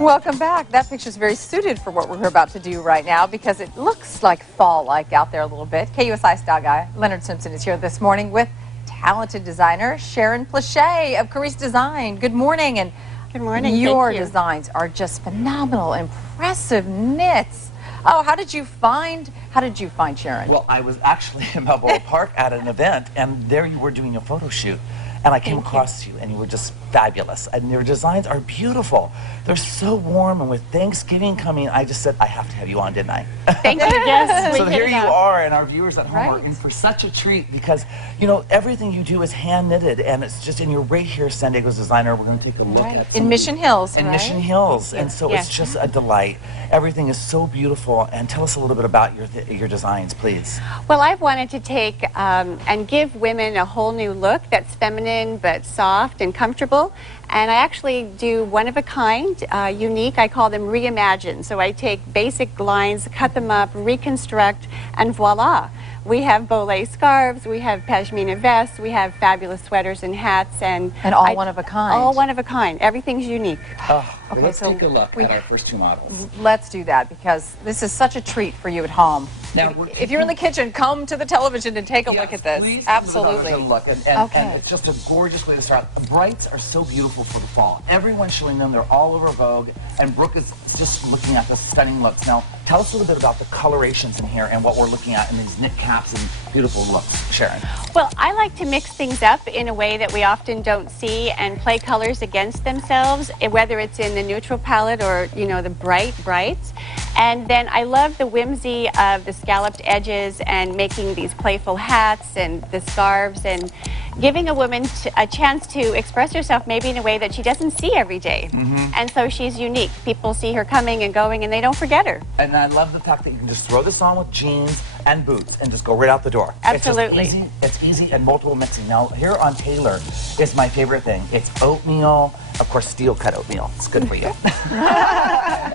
Welcome back. That picture is very suited for what we're about to do right now because it looks like fall-like out there a little bit. KUSI style guy Leonard Simpson is here this morning with talented designer Sharon Plache of Karise Design. Good morning. And good morning. Your designs are just phenomenal, impressive knits. Oh, how did you find Sharon? Well, I was actually in Balboa Park at an event, and there you were doing a photo shoot. And I came across you, and you were just fabulous. And your designs are beautiful. They're so warm, and with Thanksgiving coming, I just said, I have to have you on, didn't I? Thank you, yes. So here you are, and our viewers at home are in for such a treat because, you know, everything you do is hand-knitted, and it's just, and you're right here, San Diego's designer. We're going to take a look at in Mission Hills, in Mission Hills, and so it's just a delight. Everything is so beautiful, and tell us a little bit about your designs, please. Well, I've wanted to take and give women a whole new look that's feminine but soft and comfortable, and I actually do one of a kind, unique. I call them reimagined. So I take basic lines, cut them up, reconstruct, and voila. We have bolet scarves, we have pashmina vests, we have fabulous sweaters and hats, and all one of a kind. All one of a kind. Everything's unique. Okay, let's take a look at our first two models. Let's do that because this is such a treat for you at home. Now, if you're in the kitchen, come to the television and take a look at this. Please Absolutely. Look, and it's just a gorgeous way to start. Brights are so beautiful for the fall. Everyone's showing them. They're all over Vogue, and Brooke is just looking at the stunning looks. Now, tell us a little bit about the colorations in here and what we're looking at in these knit caps and beautiful looks, Sharon. Well, I like to mix things up in a way that we often don't see and play colors against themselves, whether it's in the neutral palette or, you know, the brights. And then I love the whimsy of the scalloped edges and making these playful hats and the scarves and giving a woman a chance to express herself maybe in a way that she doesn't see every day. And so she's unique. People see her coming and going and they don't forget her. And I love the fact that you can just throw this on with jeans and boots and just go right out the door. Absolutely. It's easy and multiple mixing. Now here on Taylor is my favorite thing. It's oatmeal, of course steel cut oatmeal. It's good for you.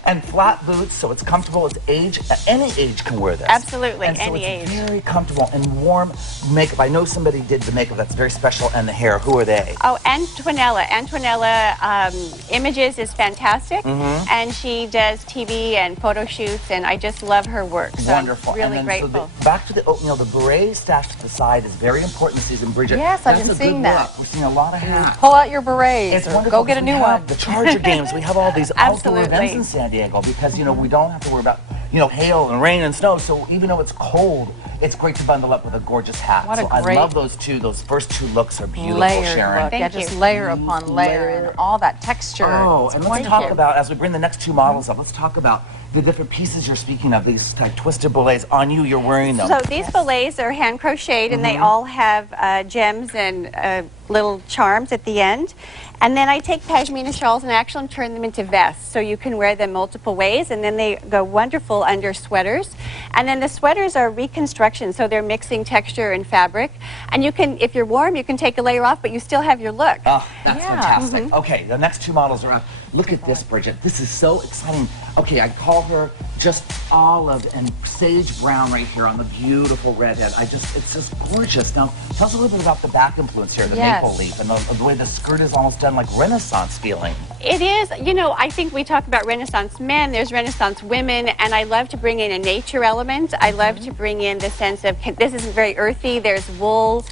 And flat boots, so it's comfortable. It's age, any age can wear this. Absolutely, and so any it's age. Very comfortable and warm makeup. I know somebody did the makeup that's very special, and the hair. Who are they? Oh, Antonella. Antonella Images is fantastic, and she does TV and photo shoots, and I just love her work. So wonderful. I'm really grateful. So back to the oatmeal, the beret stashed at the side is very important this season, Bridget. Yes, I've been seeing that. We're seeing a lot of hats. Pull out your berets It's or wonderful. go get a new one. The Charger games, we have all these outdoor events Absolutely. in San Diego because, you know, we don't have to worry about, you know, hail and rain and snow. So even though it's cold, it's great to bundle up with a gorgeous hat. What a so great I love those two. Those first two looks are beautiful, layered Sharon. look. Thank Yeah, you. just layer upon layer and all that texture. Oh, It's and let's wonderful. talk about, as we bring the next two models up, let's talk about the different pieces you're speaking of, these kind of twisted ballets. On you, you're wearing them. So these ballets are hand crocheted, and they all have gems and little charms at the end. And then I take pashmina shawls and actually turn them into vests, so you can wear them multiple ways, and then they go wonderful under sweaters. And then the sweaters are reconstruction, so they're mixing texture and fabric. And you can, if you're warm, you can take a layer off, but you still have your look. Oh, that's fantastic. Okay, the next two models are up. Look at this, Bridget. This is so exciting. Okay, I call her just olive and sage brown right here on the beautiful redhead. It's just gorgeous. Now, tell us a little bit about the back influence here, the maple leaf, and the way the skirt is almost done like Renaissance feeling. It is, you know, I think we talk about Renaissance men, there's Renaissance women, and I love to bring in a nature element. I love to bring in the sense of, this is very earthy, there's wool,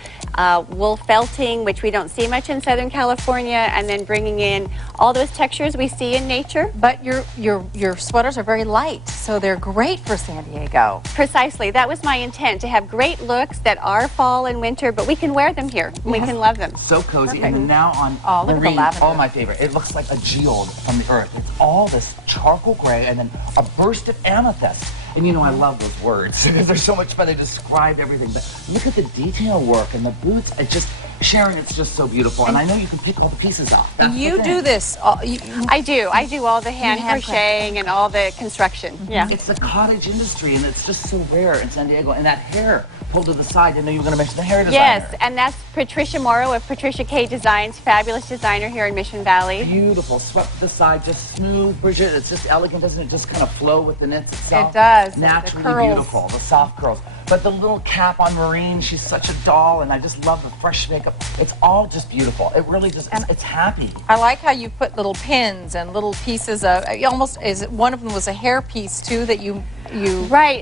wool felting, which we don't see much in Southern California, and then bringing in all those textures we see in nature. But your sweaters are very light, so they're great for San Diego. Precisely. That was my intent, to have great looks that are fall and winter, but we can wear them here. We can love them. So cozy. And then now on look at the Marie, lavender. my favorite. It looks like a geode from the earth. It's all this charcoal gray and then a burst of amethyst. And you know, I love those words because they're so much fun. They describe everything. But look at the detail work and the boots. It just, Sharon, it's just so beautiful. And I know you can pick all the pieces out. You do this. I do all the hand crocheting and all the construction. Yeah. It's the cottage industry, and it's just so rare in San Diego. And that hair pulled to the side. I know you were going to mention the hair designer. Yes, and that's Patricia Morrow of Patricia K Designs, fabulous designer here in Mission Valley. Beautiful, swept to the side, just smooth, Bridget. It's just elegant, doesn't it? Just kind of flow with the knits itself. It does. Naturally the curls. beautiful, the soft curls. But the little cap on Maureen, she's such a doll, and I just love the fresh makeup. It's all just beautiful. It really just, it's happy. I like how you put little pins and little pieces of, almost, one of them was a hair piece too that you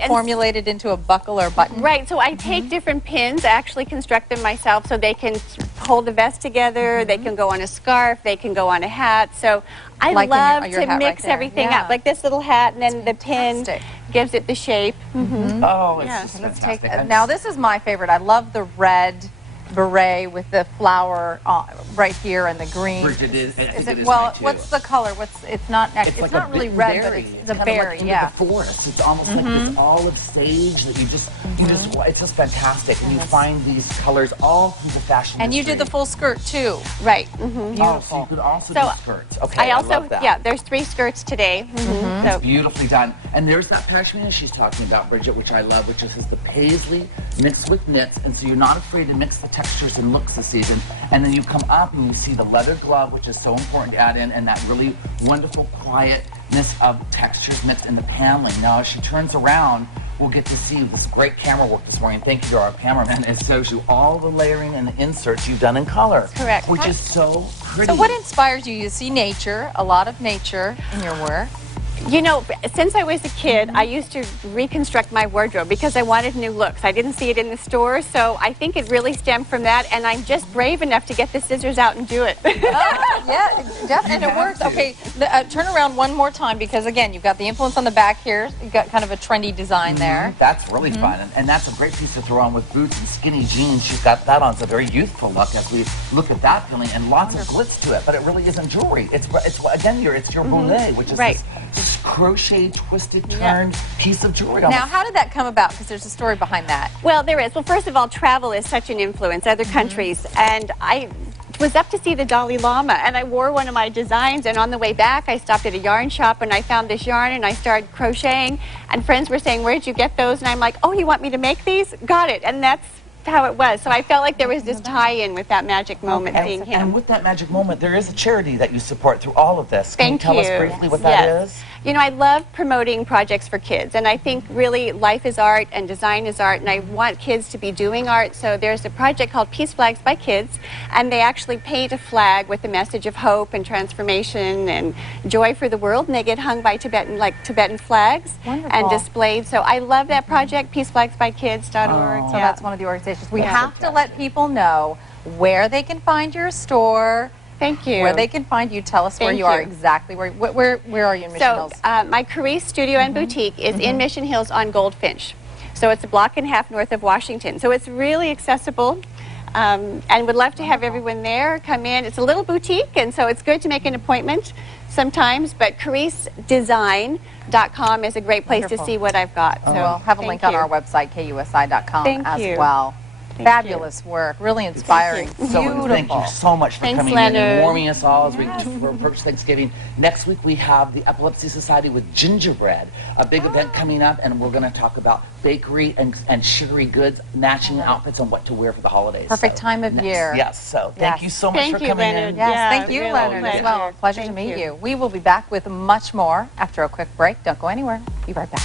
formulated into a buckle or button. Right, so I take different pins, I actually construct them myself so they can hold the vest together, they can go on a scarf, they can go on a hat. So I love to mix everything up. Like this little hat, and then the pin gives it the shape. Oh, it's just fantastic. Now this is my favorite. I love the red beret with the flower right here and the green. Bridget is, I think it is well, mine too. What's the color? It's not like not really red, but it's a berry. Like the forest. It's almost like this olive sage that you just it's just fantastic. And you find these colors all through the fashion And you do the full skirt too. Right. Beautiful. Oh, so you could also do skirts. Okay, I also love that. there's 3 skirts today. It's beautifully done. And there's that pashmina she's talking about, Bridget, which I love, which is the paisley mixed with knits, and so you're not afraid to mix the textures and looks this season. And then you come up and you see the leather glove, which is so important to add in, and that really wonderful quietness of textures mixed in the paneling. Now, as she turns around, we'll get to see this great camera work this morning. Thank you to our cameraman. It shows you all the layering and the inserts you've done in color. Correct. Which is so pretty. So what inspires you? You see nature, a lot of nature in your work. You know, since I was a kid, I used to reconstruct my wardrobe because I wanted new looks. I didn't see it in the store, so I think it really stemmed from that, and I'm just brave enough to get the scissors out and do it. Yeah, definitely, and it works. Okay, turn around one more time because, again, you've got the influence on the back here. You've got kind of a trendy design there. That's really fun, and that's a great piece to throw on with boots and skinny jeans. She's got that on. It's a very youthful look as we look at that feeling, and lots of glitz to it, but it really isn't jewelry. It's again, it's your boule, which is this crochet, twisted, turned piece of jewelry. Now, how did that come about? Because there's a story behind that. Well, there is. Well, first of all, travel is such an influence, other countries, and I was up to see the Dalai Lama, and I wore one of my designs, and on the way back I stopped at a yarn shop and I found this yarn and I started crocheting, and friends were saying, where did you get those? And I'm like, oh, you want me to make these? Got it. And that's how it was. So I felt like there was this tie-in with that magic moment seeing him. And with that magic moment, there is a charity that you support through all of this. Can you tell us briefly what that is? You know, I love promoting projects for kids, and I think really life is art and design is art, and I want kids to be doing art. So there's a project called Peace Flags by Kids, and they actually paint a flag with a message of hope and transformation and joy for the world, and they get hung by Tibetan flags and displayed. So I love that project, peaceflagsbykids.org. So that's one of the organizations. We have to let people know where they can find your store. Thank you. Where they can find you. Tell us where you are exactly. Where are you in Mission Hills? So my Karise studio and boutique is in Mission Hills on Goldfinch. So it's a block and a half north of Washington. So it's really accessible. And would love to have everyone there come in. It's a little boutique, and so it's good to make an appointment sometimes, but KariseDesign.com is a great place to see what I've got. So we'll have a link on our website, KUSI.com, as well. Fabulous work, really inspiring. So thank you so much for coming in and warming us all as we approach Thanksgiving. Next week we have the Epilepsy Society with gingerbread, a big event coming up, and we're going to talk about bakery and sugary goods, matching outfits, and what to wear for the holidays. Perfect time of year. Yes, so thank you so much for coming in. Yes, thank you, Leonard, as well. Pleasure to meet you. We will be back with much more after a quick break. Don't go anywhere. Be right back.